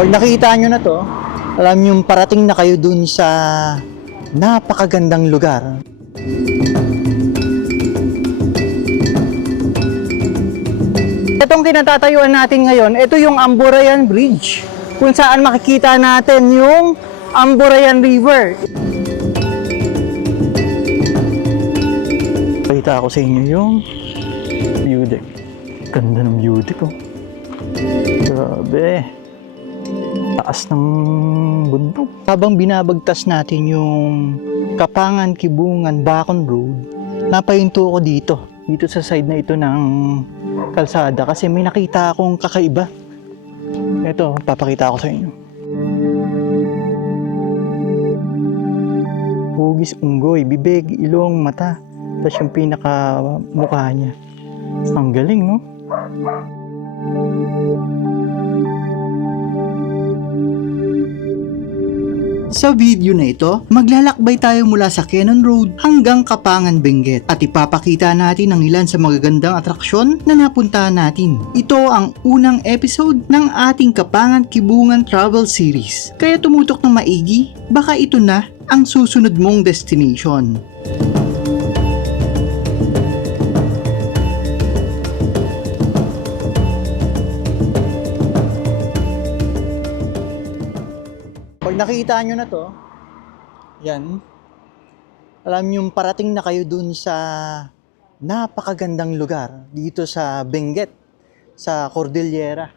Pag nakita nyo na to, alam nyo parating na kayo dun sa napakagandang lugar. Itong kinatatayuan natin ngayon, ito yung Amburayan Bridge, kung saan makikita natin yung Amburayan River. Pakita ko sa inyo yung view deck. Ganda ng view deck, oh. Grabe. Taas ng bundok. Habang binabagtas natin yung Kapangan, Kibungan, Bacon Road, napahinto ko dito sa side na ito ng kalsada kasi may nakita akong kakaiba. Ito, papakita ko sa inyo. Hugis, unggoy, bibig, ilong, mata. Tapos yung pinaka mukha niya. Ang galing, no? Sa video na ito, maglalakbay tayo mula sa Cannon Road hanggang Kapangan, Benguet at ipapakita natin ang ilan sa magagandang atraksyon na napuntahan natin. Ito ang unang episode ng ating Kapangan Kibungan Travel Series. Kaya tumutok ng maigi, baka ito na ang susunod mong destination. Pag nakita nyo na to, yan, alam nyo parating na kayo dun sa napakagandang lugar dito sa Benguet, sa Cordillera.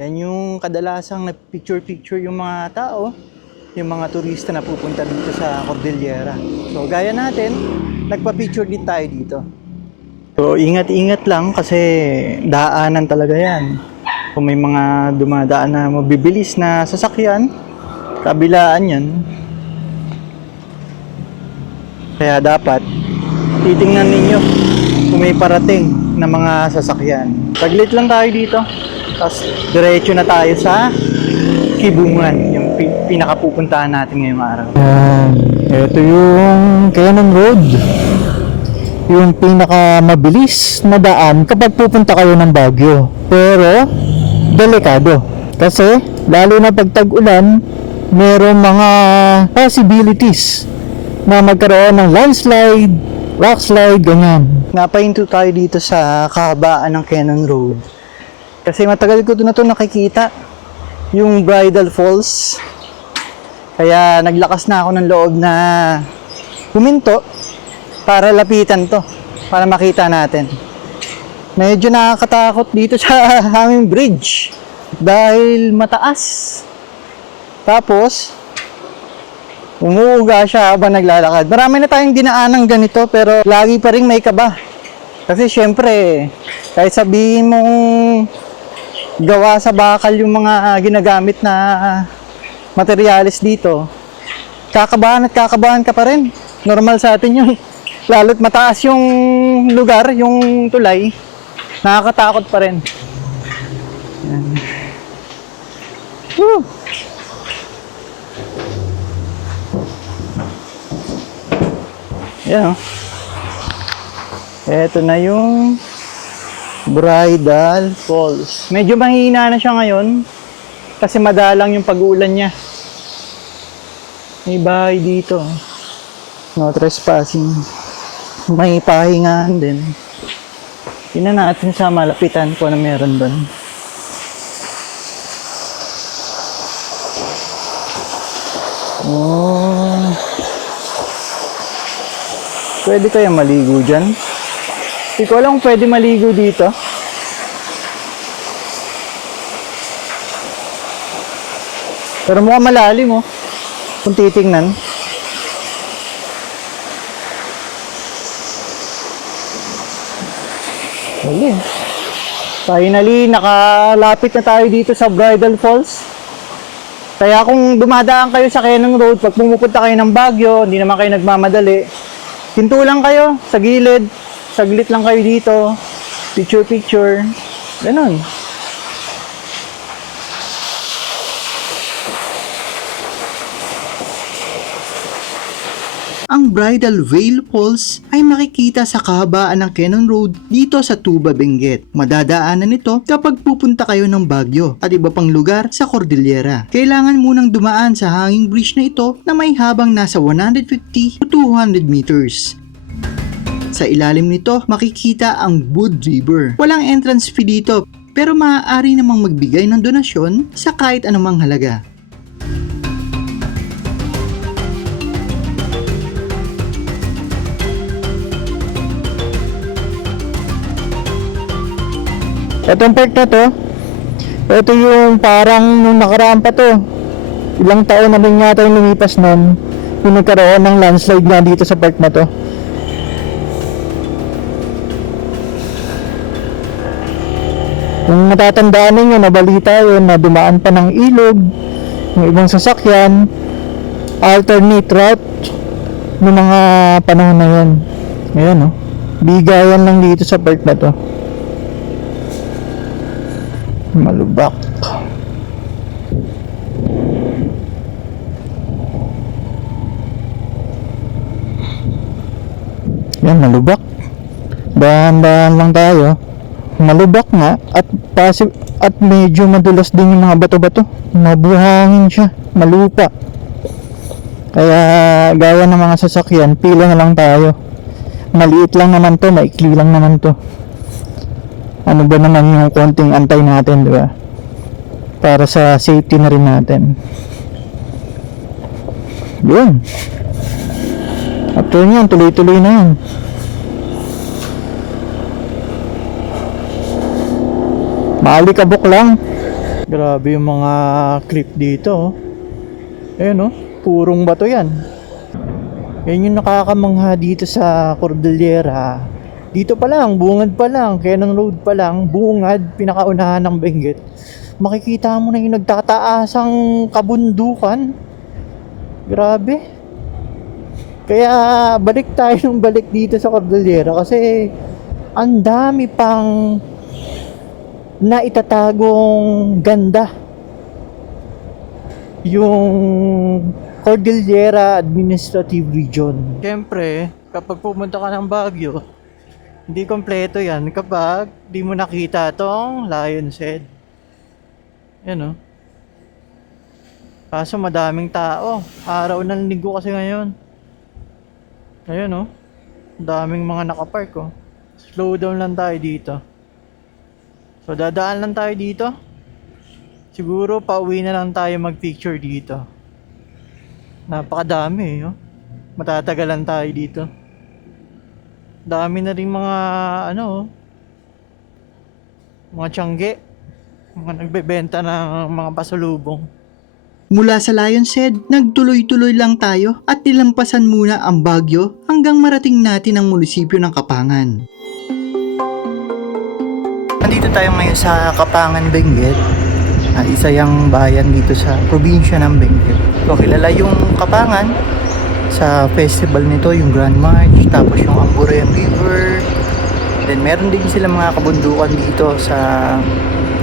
Yan yung kadalasang picture yung mga tao, yung mga turista na pupunta dito sa Cordillera. So gaya natin, nagpa-picture din tayo dito. So ingat-ingat lang kasi daanan talaga yan. Kung may mga dumadaan na mabibilis na sasakyan, kabilaan yan. Kaya dapat titingnan ninyo kung may parating na mga sasakyan. Taglit lang tayo dito. Tapos diretso na tayo sa Kibungan, yung pinakapupuntahan natin ngayong araw. Ito yung Cannon Road. Yung pinakamabilis na daan kapag pupunta kayo ng Baguio. Pero delikado. Kasi lalo na pag tag-ulan, merong mga possibilities na magkaroon ng landslide, rockslide, ganyan. Napahinto tayo dito sa kahabaan ng Cannon Road. Kasi matagal ko na ito nakikita, yung Bridal Falls. Kaya naglakas na ako ng loob na huminto para lapitan to, para makita natin. Medyo nakakatakot dito sa aming bridge dahil mataas. Tapos, umuuga siya habang naglalakad. Marami na tayong dinaanang ganito pero lagi pa rin may kaba. Kasi syempre, kahit sabihin mong gawa sa bakal yung mga ginagamit na materyales dito, kakabahan at kakabahan ka pa rin. Normal sa atin yun. Lalo't mataas yung lugar, yung tulay, nakakatakot pa rin. Yan. Woo! Yan, oh. Ito na yung Bridal Falls. Medyo mahina na siya ngayon kasi madalang yung pag-uulan niya. May bahay dito. No trespassing. May pahingahan din. Tingnan natin sa malapitan ko na meron doon. Oh. Pwede kaya maligo dyan? Hindi ko alam kung pwede maligo dito. Pero mukhang malalim, oh. Kung titingnan. Ayun. Finally, nakalapit na tayo dito sa Bridal Falls. Kaya kung dumadaan kayo sa Cannon Road, pag pumupunta kayo ng Baguio, hindi naman kayo nagmamadali, hinto lang kayo sa gilid, saglit lang kayo dito, picture, ganun. Ang Bridal Veil Falls ay makikita sa kahabaan ng Cannon Road dito sa Tuba, Benguet. Madadaanan ito kapag pupunta kayo ng Baguio at iba pang lugar sa Cordillera. Kailangan munang dumaan sa hanging bridge na ito na may habang nasa 150 to 200 meters. Sa ilalim nito makikita ang Wood River. Walang entrance fee dito pero maaari namang magbigay ng donasyon sa kahit anumang halaga. Itong park na to, ito yung parang nung nakaraan pa to. Ilang taon na rin yata yung lumipas nun, yung nagkaroon ng landslide na dito sa park na to. Kung matatandaan ninyo, nabalita yun na dumaan pa ng ilog, yung ibang sasakyan, alternate route ng mga panahon na yun. Ayan o, bigayan lang dito sa park na to. Malubak. Yan, malubak. Dahan-dahan lang tayo. Malubak nga at medyo madulas din yung mga bato-bato. Mabuhangin siya, malupa. Kaya gaya ng mga sasakyan, pila na lang tayo. Maliit lang naman to, maikli lang naman to. Ano ba naman yung konting antay natin, di ba? Para sa safety na rin natin. Yun. After nyan, tuloy-tuloy na yan. Maalikabok lang. Grabe yung mga cliff dito. Ayan, oh. Purong bato yan. Yan yung nakakamangha dito sa Cordillera. Dito pa lang, bungad pa lang, Cannon Road pa lang, bungad, pinakaunahan ng Benguet. Makikita mo na yung nagtataasang kabundukan. Grabe. Kaya balik tayo ng balik dito sa Cordillera kasi ang dami pang naitatagong ganda. Yung Cordillera Administrative Region. Siyempre, kapag pumunta ka ng Baguio, hindi kompleto yan kapag di mo nakita tong Lion's Head. Yan o. Kaso madaming tao. Araw ng linggo kasi ngayon. Ayun o. Daming mga nakapark o. Slow down lang tayo dito. So dadaan lang tayo dito. Siguro pauwi na lang tayo mag-picture dito. Napakadami o. Matatagalan tayo dito. Dami na rin mga mga tiyangge, mga nagbebenta ng mga pasalubong. Mula sa Lion's Head, nagtuloy-tuloy lang tayo at nilampasan muna ang Baguio hanggang marating natin ang munisipyo ng Kapangan. Nandito tayo ngayon sa Kapangan, Benguet. Isa yung bayan dito sa probinsya ng Benguet. So, kilala yung Kapangan sa festival nito, yung Grand March, tapos yung Amburem River. Then meron din sila mga kabundukan dito sa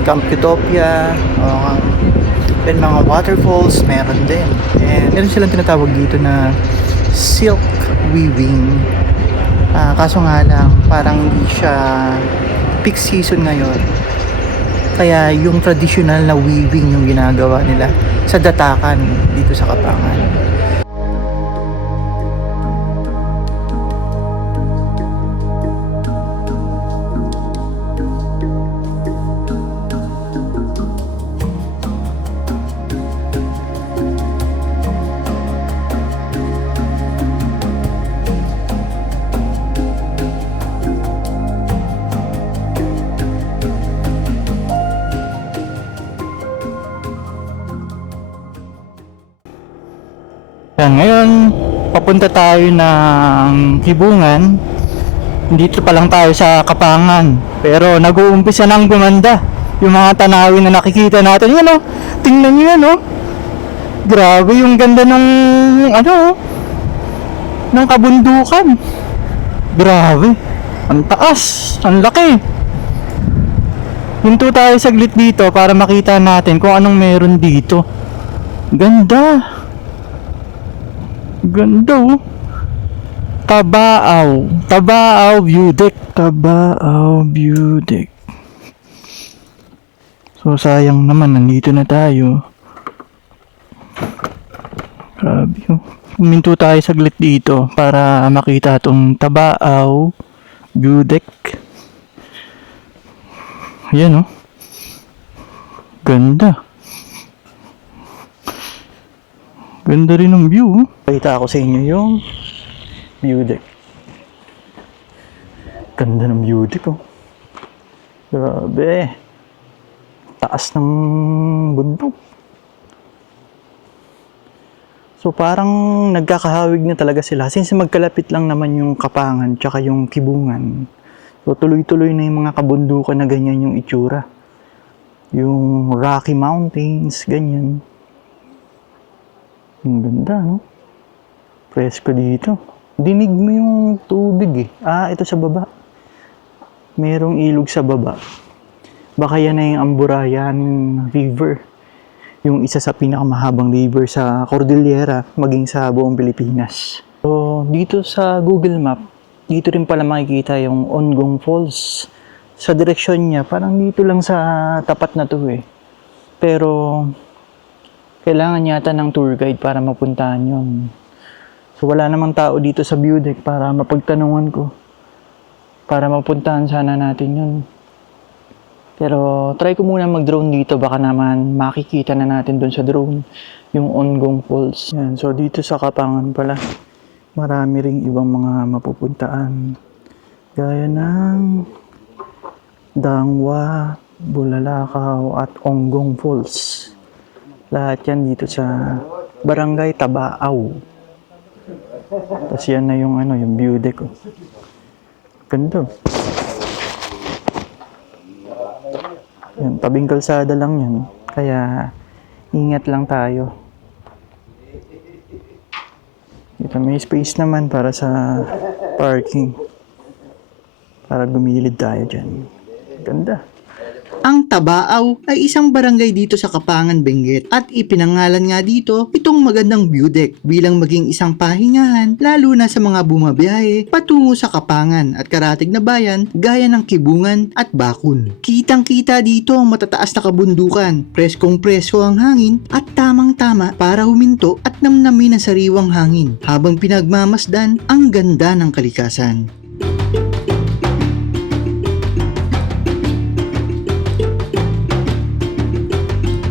Camp Utopia. Then mga waterfalls meron din. And meron silang tinatawag dito na silk weaving. Kaso nga lang, parang hindi siya peak season ngayon. Kaya yung traditional na weaving yung ginagawa nila sa datakan dito sa Kapangan. Yan, ngayon papunta tayo ng Kibungan. Dito pa lang tayo sa Kapangan, pero nag-uumpisa nang gumanda yung mga tanawin na nakikita natin. Yan o, tingnan nyo yan o. Grabe yung ganda ng ng kabundukan. Grabe, ang taas, ang laki. Hinto tayo saglit dito para makita natin kung anong meron dito. Ganda. Ganda oh. Tabaaw View Deck. Tabaaw View Deck. So sayang naman, nandito na tayo. Grabe oh. Huminto tayo saglit dito para makita tong Tabaaw View Deck. Ayan oh. Ganda. Ganda rin ng view. Pakita ako sa inyo yung view deck. Ganda ng view deck oh. Grabe. Taas ng bundok. So parang nagkakahawig na talaga sila. Since magkalapit lang naman yung Kapangan tsaka yung Kibungan. So tuloy-tuloy na yung mga kabundukan na ganyan yung itsura. Yung Rocky Mountains, ganyan. Ang ganda, no? Presko dito. Dinig mo yung tubig eh. Ito sa baba. Merong ilog sa baba. Baka yan na yung Amburayan River. Yung isa sa pinakamahabang river sa Cordillera, maging sa buong Pilipinas. So, dito sa Google Map, dito rin pala makikita yung Ongong Falls. Sa direksyon niya, parang dito lang sa tapat na to eh. Pero kailangan yata ng tour guide para mapuntahan yun. So wala namang tao dito sa view deck para mapagtanungan ko. Para mapuntahan sana natin yun. Pero try ko muna mag-drone dito. Baka naman makikita na natin doon sa drone yung Ongong Falls. Yan. So dito sa Kapangan pala, marami ring ibang mga mapupuntaan. Gaya ng Dangwa, Bulalakaw at Ongong Falls. Lahat yan dito sa Barangay Tabaaw. Tapos yan na yung yung view deck oh. Ganda. Yan, tabing kalsada lang yan. Kaya ingat lang tayo. Dito may space naman para sa parking. Para gumilid tayo dyan. Ganda. Ang Tabaaw ay isang barangay dito sa Kapangan, Benguet at ipinangalan nga dito itong magandang view deck bilang maging isang pahingahan lalo na sa mga bumabiyahe patungo sa Kapangan at karatig na bayan gaya ng Kibungan at Bakun. Kitang-kita dito ang matataas na kabundukan, preskong presko ang hangin at tamang-tama para huminto at namnamin ang sariwang hangin habang pinagmamasdan ang ganda ng kalikasan.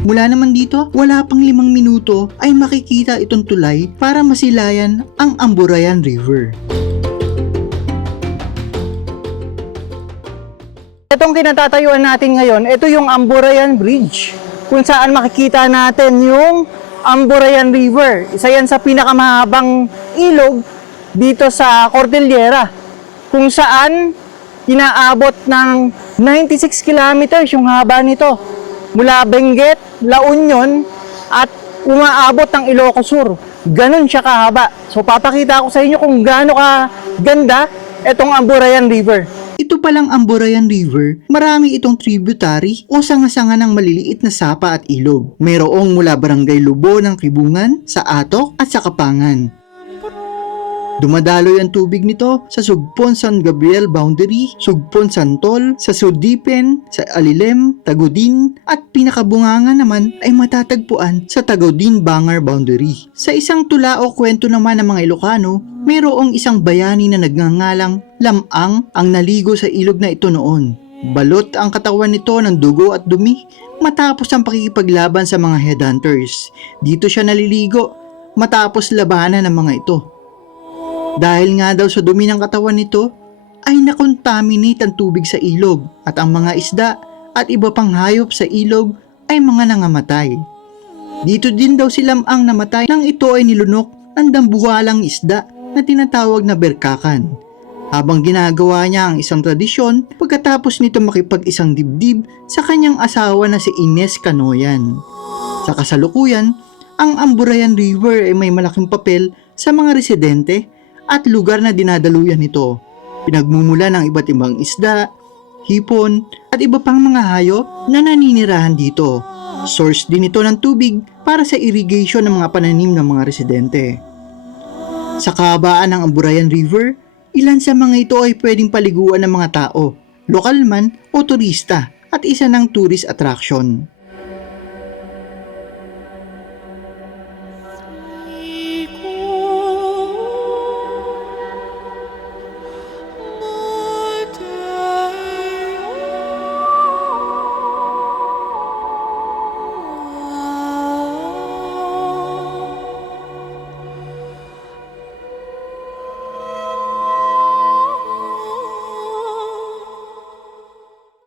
Mula naman dito, wala pang 5 minuto ay makikita itong tulay para masilayan ang Amburayan River. Itong kinatatayuan natin ngayon, ito yung Amburayan Bridge. Kung saan makikita natin yung Amburayan River. Isa yan sa pinakamahabang ilog dito sa Cordillera. Kung saan inaabot ng 96 kilometers yung haba nito. Mula Benguet, La Union, at umaabot ng Ilocos Sur. Ganon siya kahaba. So papakita ko sa inyo kung gaano ka ganda itong Amburayan River. Ito palang Amburayan River, marami itong tributary o sanga-sanga ng maliliit na sapa at ilog. Mayroong mula Barangay Lubo ng Kibungan, sa Atok at sa Kapangan. Dumadaloy ang tubig nito sa Sugpon San Gabriel boundary, Sugpon Santol, sa Sudipen, sa Alilem, Tagudin, at pinakabunganga naman ay matatagpuan sa Tagudin-Bangar boundary. Sa isang tula o kwento naman ng mga Ilocano, mayroong isang bayani na nagngangalang Lamang ang naligo sa ilog na ito noon. Balot ang katawan nito ng dugo at dumi matapos ang pakikipaglaban sa mga headhunters. Dito siya naliligo matapos labanan ng mga ito. Dahil nga daw sa dumi ng katawan nito, ay nakontaminate ang tubig sa ilog at ang mga isda at iba pang hayop sa ilog ay mga nangamatay. Dito din daw si Lamang namatay nang ito ay nilunok ng dambuhalang isda na tinatawag na berkakan. Habang ginagawa niya ang isang tradisyon pagkatapos nito makipag-isang dibdib sa kanyang asawa na si Ines Canoyan. Sa kasalukuyan, ang Amburayan River ay may malaking papel sa mga residente at lugar na dinadaluyan nito. Pinagmumula ng iba't ibang isda, hipon, at iba pang mga hayop na naninirahan dito. Source din ito ng tubig para sa irrigation ng mga pananim ng mga residente. Sa kahabaan ng Amburayan River, ilan sa mga ito ay pwedeng paliguan ng mga tao, lokal man o turista, at isa ng tourist attraction.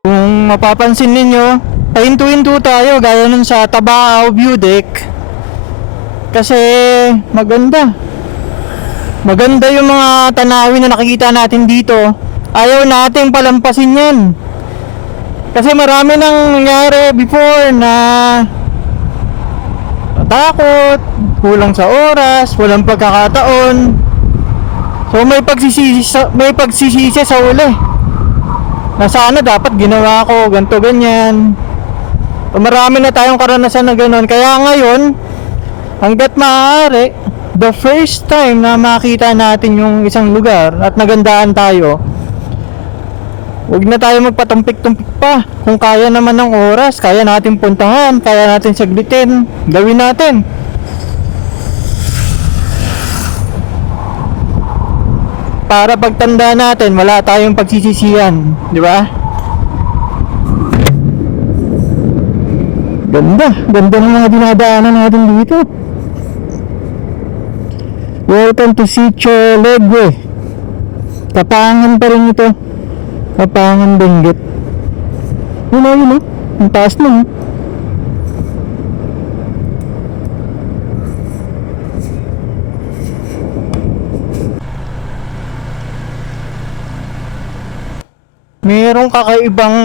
Kung mapapansin ninyo, pahinto-hinto tayo gaya nun sa Tabao View Deck. Kasi maganda. Maganda yung mga tanawin na nakikita natin dito. Ayaw nating palampasin yan. Kasi marami nang nangyari before na takot, kulang sa oras, walang pagkakataon. So may pagsisisi sa uli. Na sana dapat ginawa ko ganto ganyan. So, marami na tayong karanasan na gano'n. Kaya ngayon, hanggat maaari, the first time na makita natin yung isang lugar at nagandaan tayo, huwag na tayo magpatumpik-tumpik pa. Kung kaya naman ng oras, kaya natin puntahan, kaya natin saglitin, gawin natin. Para pagtanda natin, wala tayong pagsisisihan, di ba? Ganda ng mga dinadaanan natin dito. Welcome to Sitio Legue. Kapangan pa rin ito. Kapangan Benguet. Yun o. Ang taas na. Merong kakaibang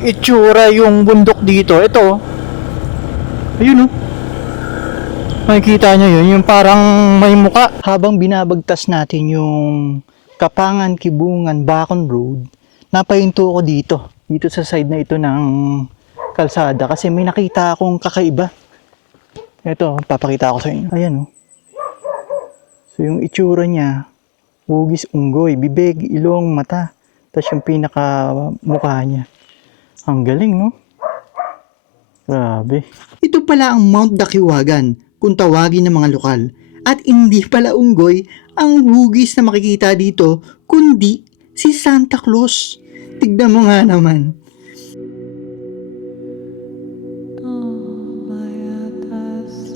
itsura yung bundok dito. Ito. Ayun o. Makikita nyo yun. Yung parang may muka. Habang binabagtas natin yung Kapangan, Kibungan, Bacon Road, napahinto ko dito sa side na ito ng kalsada kasi may nakita akong kakaiba. Ito, papakita ko sa inyo. Ayan o. So yung itsura niya, hugis, unggoy, bibig, ilong, mata. Tapos yung pinaka mukha niya. Ang galing, no? Grabe. Ito pala ang Mount Dakiwagan, kung tawagin ng mga lokal. At hindi pala unggoy ang hugis na makikita dito, kundi si Santa Claus. Tignan mo nga naman.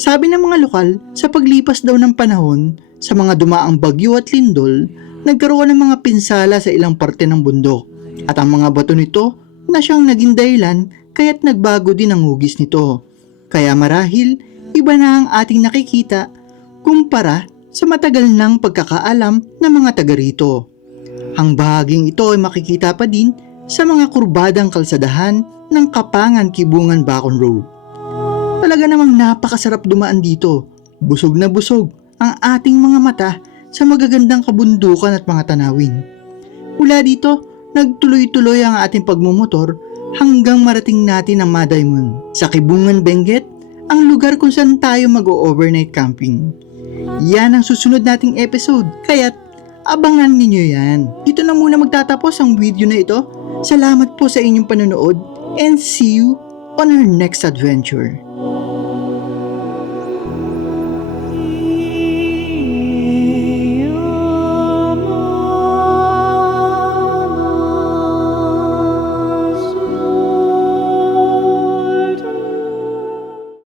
Sabi ng mga lokal, sa paglipas daw ng panahon, sa mga dumaang bagyo at lindol, nagkaroon ng mga pinsala sa ilang parte ng bundok. At ang mga bato nito na siyang naging dahilan kaya't nagbago din ang hugis nito. Kaya marahil, iba na ang ating nakikita kumpara sa matagal ng pagkakaalam ng mga taga rito. Ang bahaging ito ay makikita pa din sa mga kurbadang kalsadahan ng Kapangan, Kibungan, Bacon Road. Talaga namang napakasarap dumaan dito. Busog na busog ang ating mga mata sa magagandang kabundukan at mga tanawin. Mula dito, nagtuloy-tuloy ang ating pagmumotor hanggang marating natin ang Madaymon. Sa Kibungan, Benguet, ang lugar kung saan tayo mag-overnight camping. Yan ang susunod nating episode, kaya't abangan ninyo yan. Dito na muna magtatapos ang video na ito. Salamat po sa inyong panonood and see you on our next adventure.